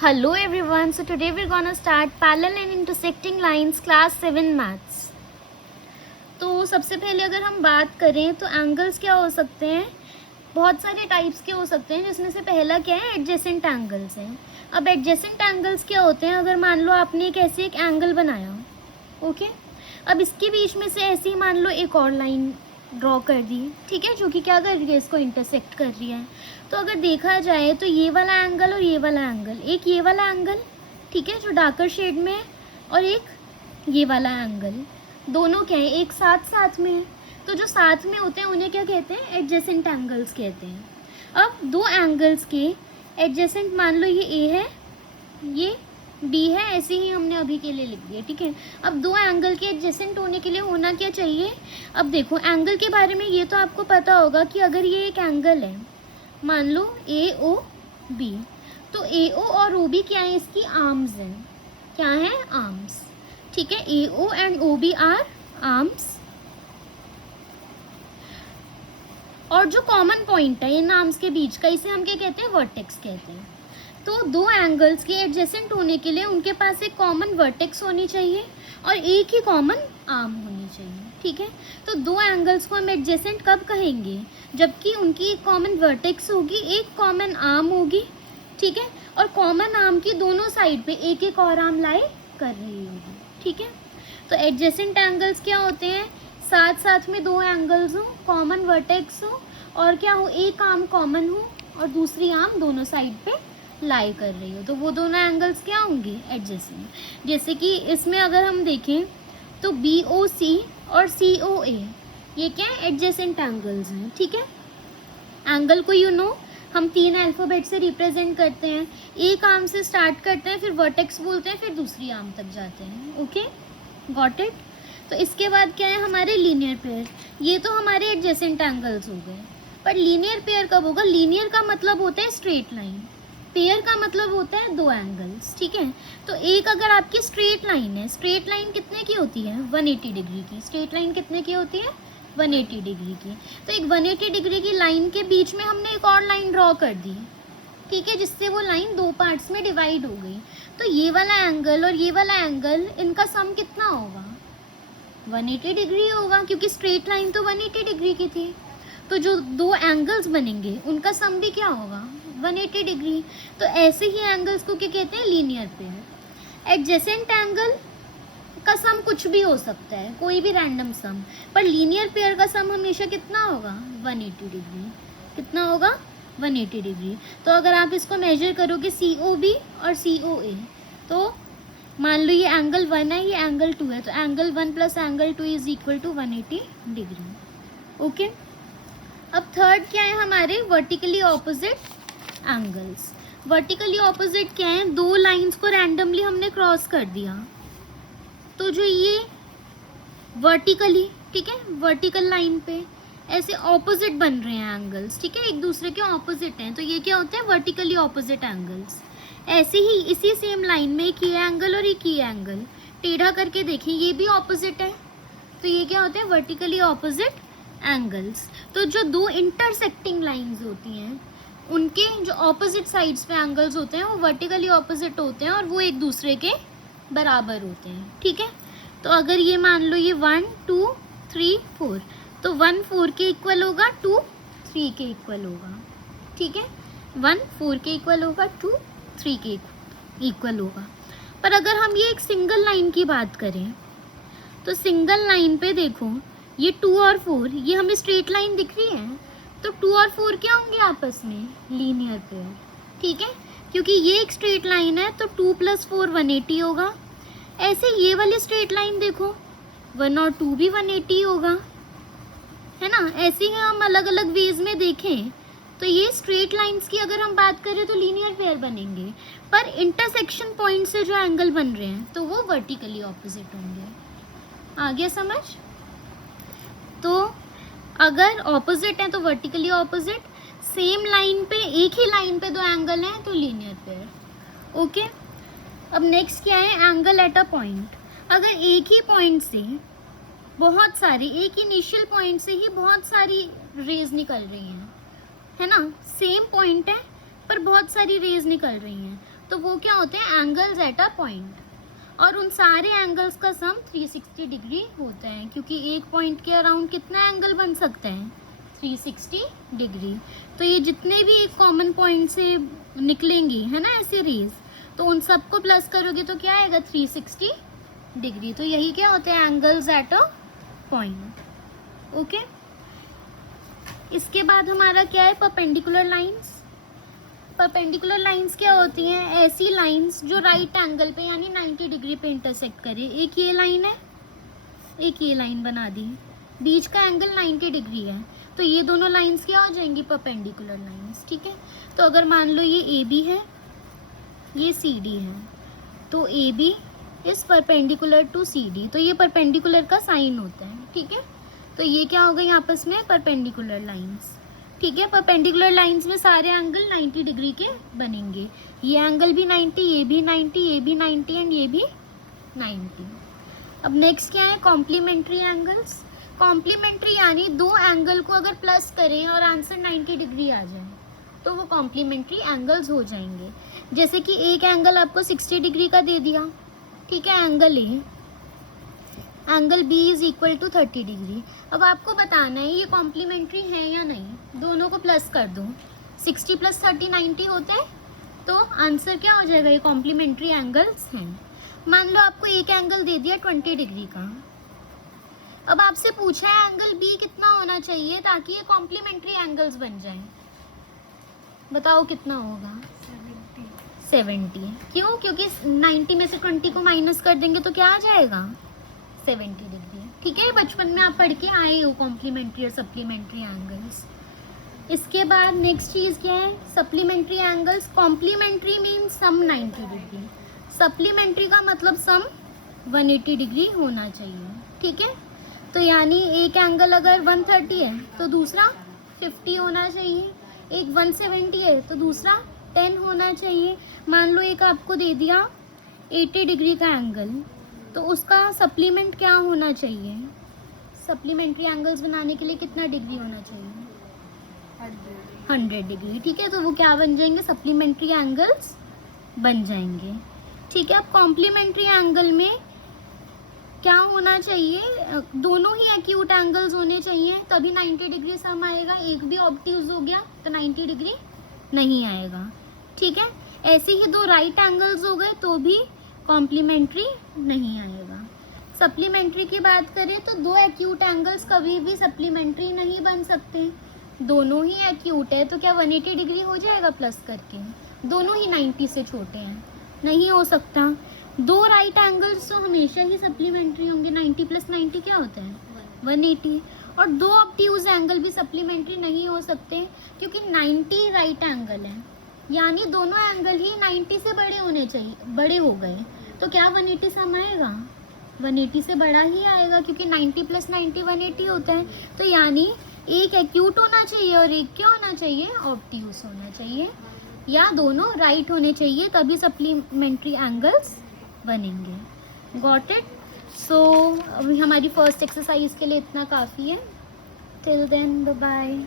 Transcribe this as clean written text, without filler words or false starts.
Hello everyone, so today we're gonna start parallel and intersecting lines class 7 maths. तो सबसे पहले अगर हम बात करें तो एंगल्स क्या हो सकते हैं, बहुत सारे टाइप्स के हो सकते हैं, जिसमें से पहला क्या है, एडजेसेंट एंगल्स हैं. अब एडजेसेंट एंगल्स क्या होते हैं, अगर मान लो आपने एक ऐसे एक एंगल बनाया, ओके, अब इसके बीच में से ऐसे ही मान लो एक और लाइन ड्रॉ कर दी, ठीक है, जो कि क्या कर रही है, इसको इंटरसेक्ट कर रही है. तो अगर देखा जाए तो ये वाला एंगल और ये वाला एंगल, एक ये वाला एंगल, ठीक है, जो डार्कर शेड में है, और एक ये वाला एंगल, दोनों क्या है, एक साथ साथ में है. तो जो साथ में होते हैं उन्हें क्या कहते हैं, एडजेसेंट एंगल्स कहते हैं. अब दो एंगल्स के एडजेसेंट, मान लो ये ए है, ये बी है, ऐसे ही हमने अभी के लिए लिख दिया, ठीक है. अब दो एंगल के एडजेसेंट होने के लिए होना क्या चाहिए, अब देखो एंगल के बारे में ये तो आपको पता होगा कि अगर ये एक एंगल है, मान लो ए ओ बी, तो ए ओ और ओ बी क्या है, इसकी आर्म्स हैं, क्या है, आर्म्स, ठीक है. A O and O B R arms. और जो कॉमन पॉइंट है इन आर्म्स के बीच का, इसे हम क्या कहते हैं, वर्टेक्स कहते हैं. तो दो एंगल्स के एडजेसेंट होने के लिए उनके पास एक कॉमन वर्टेक्स होनी चाहिए और एक ही कॉमन आर्म होनी चाहिए, ठीक है. तो दो एंगल्स को हम एडजेसेंट कब कहेंगे, जबकि उनकी एक कॉमन वर्टेक्स होगी, एक कॉमन आर्म होगी, ठीक है, और कॉमन आर्म की दोनों साइड पे एक एक और आर्म लाई कर रही होगी, ठीक है. तो एडजेसेंट एंगल्स क्या होते हैं, साथ साथ में दो एंगल्स हो, कॉमन वर्टेक्स हो, और क्या हो, एक आर्म कॉमन हो और दूसरी आर्म दोनों साइड पे लाई कर रही हो, तो वो दोनों एंगल्स क्या होंगे, एडजेसेंट. जैसे कि इसमें अगर हम देखें तो बी ओ सी और सी ओ ए, ये क्या है, एडजेसेंट एंगल्स हैं, ठीक है. एंगल को हम तीन अल्फाबेट से रिप्रेजेंट करते हैं, एक आर्म से स्टार्ट करते हैं, फिर वर्टेक्स बोलते हैं, फिर दूसरी आर्म तक जाते हैं, ओके, गॉट इट. तो इसके बाद क्या है, हमारे लीनियर पेयर, ये तो हमारे एडजेसेंट एंगल्स हो गए. पर लीनियर पेयर कब होगा, लीनियर का मतलब होता है स्ट्रेट लाइन, पेयर का मतलब होता है दो एंगल्स, ठीक है. तो एक अगर आपकी स्ट्रेट लाइन है, स्ट्रेट लाइन कितने की होती है, 180 डिग्री की. स्ट्रेट लाइन कितने की होती है, 180 डिग्री की. तो एक 180 डिग्री की लाइन के बीच में हमने एक और लाइन ड्रॉ कर दी, ठीक है, जिससे वो लाइन दो पार्ट्स में डिवाइड हो गई. तो ये वाला एंगल और ये वाला एंगल, इनका सम कितना होगा, 180 डिग्री होगा, क्योंकि स्ट्रेट लाइन तो 180 डिग्री की थी. तो जो दो एंगल्स बनेंगे उनका सम भी क्या होगा, 180 डिग्री. तो ऐसे ही एंगल्स को क्या कहते हैं, लीनियर पेयर. एडजेसेंट एंगल का सम कुछ भी हो सकता है, कोई भी रैंडम सम, पर लीनियर पेयर का सम हमेशा कितना होगा, 180 डिग्री. कितना होगा, 180 डिग्री. तो अगर आप इसको मेजर करोगे सी ओ बी और सी ओ ए, तो मान लो ये एंगल 1 है, ये एंगल 2 है, तो angle 1 plus angle 2 is equal to 180 degree, okay. अब थर्ड क्या है हमारे, vertically opposite angles. Vertically opposite क्या है, दो लाइंस को रैंडमली हमने क्रॉस कर दिया, तो जो ये वर्टिकली, ठीक है, वर्टिकल लाइन पे ऐसे ऑपोजिट बन रहे हैं एंगल्स, ठीक है, एक दूसरे के ऑपोजिट हैं, तो ये क्या होते हैं, वर्टिकली ऑपोजिट एंगल्स. ऐसे ही इसी सेम लाइन में एक ये एंगल और एक ये एंगल टेढ़ा करके देखें, ये भी ऑपोजिट है, तो ये क्या होते हैं, वर्टिकली ऑपोजिट एंगल्स. तो जो दो इंटरसेक्टिंग लाइंस होती हैं, उनके जो ऑपोजिट साइड्स पे एंगल्स होते हैं वो वर्टिकली ऑपोजिट होते हैं और वो एक दूसरे के बराबर होते हैं, ठीक है. तो अगर ये मान लो ये 1 2 3 4, तो 1 4 के इक्वल होगा, 2 3 के इक्वल होगा, ठीक है. 1 4 के इक्वल होगा, 2 3 के इक्वल होगा. पर अगर हम ये एक सिंगल लाइन की बात करें, तो सिंगल लाइन पे देखो, ये 2 और 4, ये हमें स्ट्रेट लाइन दिख रही है, तो 2 और 4 क्या होंगे आपस में, लीनियर पेयर, ठीक है, क्योंकि ये एक स्ट्रेट लाइन है, तो 2 प्लस 4 180 होगा. ऐसे ये वाली स्ट्रेट लाइन देखो, 1 और 2 भी 180 होगा, है ना. ऐसे ही हम अलग अलग वेज में देखें तो ये स्ट्रेट लाइंस की अगर हम बात करें तो लीनियर पेयर बनेंगे, पर इंटरसेक्शन पॉइंट से जो एंगल बन रहे हैं तो वो वर्टिकली ऑपोजिट होंगे. आ गया समझ. तो अगर ऑपोजिट है तो वर्टिकली ऑपोजिट, सेम लाइन पे, एक ही लाइन पे दो एंगल हैं तो लीनियर पेयर, ओके. अब नेक्स्ट क्या है, एंगल एट अ पॉइंट. अगर एक ही पॉइंट से बहुत सारी, एक इनिशियल पॉइंट से ही बहुत सारी रेज निकल रही हैं, है ना, सेम पॉइंट है पर बहुत सारी रेज निकल रही हैं, तो वो क्या होते हैं, एंगल्स एट अ पॉइंट। और उन सारे एंगल्स का सम 360 डिग्री होता है, क्योंकि एक पॉइंट के अराउंड कितना एंगल बन सकते हैं, 360 डिग्री। तो ये जितने भी एक कॉमन पॉइंट से निकलेंगी है ना ऐसी रेज, तो उन सबको प्लस करोगे तो क्या आएगा, 360 डिग्री। तो यही क्या होते हैं, angles at a point. Okay, इसके बाद हमारा क्या है, परपेंडिकुलर लाइंस। परपेंडिकुलर लाइंस क्या होती हैं, ऐसी लाइंस जो राइट एंगल पे यानी 90 डिग्री पे इंटरसेक्ट करे। एक ये लाइन है, एक ये लाइन बना दी, बीच का एंगल 90 डिग्री है, तो ये दोनों लाइंस क्या हो जाएंगी, परपेंडिकुलर लाइंस। ठीक है, तो अगर मान लो ये ए बी है, ये सी डी है, तो A B is perpendicular to C D, तो ये परपेंडिकुलर का साइन होता है। ठीक है, तो ये क्या हो गई आपस में, परपेंडिकुलर लाइंस। ठीक है, परपेंडिकुलर लाइंस में सारे एंगल 90 डिग्री के बनेंगे। ये एंगल भी 90, ये भी 90, ये भी 90 एंड ये भी 90। अब नेक्स्ट क्या है, कॉम्प्लीमेंट्री एंगल्स। कॉम्प्लीमेंट्री यानी दो एंगल को अगर प्लस करें और आंसर 90 डिग्री आ जाए तो वो कॉम्प्लीमेंट्री एंगल्स हो जाएंगे। जैसे कि एक एंगल आपको 60 डिग्री का दे दिया, ठीक है, angle A, angle B is equal to 30 degree. अब आपको बताना है ये कॉम्प्लीमेंट्री है या नहीं, दोनों को प्लस कर दो, 60 प्लस 30 90 होते हैं, तो आंसर क्या हो जाएगा, ये कॉम्प्लीमेंट्री एंगल्स हैं। मान लो आपको एक एंगल दे दिया 20 डिग्री का, अब आपसे पूछा है एंगल बी कितना होना चाहिए ताकि ये कॉम्प्लीमेंट्री एंगल्स बन जाएं, बताओ कितना होगा, 70। क्यों, क्योंकि 90 में से 20 को माइनस कर देंगे तो क्या आ जाएगा, 70 डिग्री। ठीक है, बचपन में आप पढ़ के आए हो कॉम्प्लीमेंट्री और सप्लीमेंट्री एंगल्स। इसके बाद नेक्स्ट चीज़ क्या है, सप्लीमेंट्री एंगल्स। कॉम्प्लीमेंट्री मीन्स सम 90 डिग्री, सप्लीमेंट्री का मतलब सम 180 डिग्री होना चाहिए। ठीक है, तो यानी एक एंगल अगर 130 है तो दूसरा 50 होना चाहिए, एक 170 है तो दूसरा 10 होना चाहिए। मान लो एक आपको दे दिया 80 डिग्री का एंगल, तो उसका सप्लीमेंट क्या होना चाहिए, सप्लीमेंट्री एंगल्स बनाने के लिए कितना डिग्री होना चाहिए, 100 डिग्री। ठीक है, तो वो क्या बन जाएंगे, सप्लीमेंट्री एंगल्स बन जाएंगे। ठीक है, अब कॉम्प्लीमेंट्री एंगल में क्या होना चाहिए, दोनों ही एक्यूट एंगल्स होने चाहिए, तभी 90 डिग्री सम आएगा। एक भी ऑब्ट्यूज हो गया तो 90 डिग्री नहीं आएगा। ठीक है, ऐसे ही दो राइट एंगल्स हो गए तो भी कॉम्प्लीमेंट्री नहीं आएगा। सप्लीमेंट्री की बात करें तो दो एक्यूट एंगल्स कभी भी सप्लीमेंट्री नहीं बन सकते, दोनों ही एक्यूट है, तो क्या 180 डिग्री हो जाएगा प्लस करके, दोनों ही 90 से छोटे हैं, नहीं हो सकता। दो राइट एंगल्स तो हमेशा ही सप्लीमेंट्री होंगे, 90 प्लस 90 क्या होता है, 180। और दो ऑब्ट्यूज एंगल भी सप्लीमेंट्री नहीं हो सकते क्योंकि 90 राइट एंगल है, यानी दोनों एंगल ही 90 से बड़े होने चाहिए, बड़े हो गए तो क्या 180 सम आएगा, 180 से बड़ा ही आएगा क्योंकि 90 प्लस 90 180 होता है। तो यानी एक एक्यूट होना चाहिए और एक क्या होना चाहिए, ऑब्ट्यूज होना चाहिए, या दोनों राइट होने चाहिए, तभी सप्लीमेंट्री एंगल्स बनेंगे। Got it. सो अभी हमारी फर्स्ट एक्सरसाइज के लिए इतना काफ़ी है। Till then bye bye.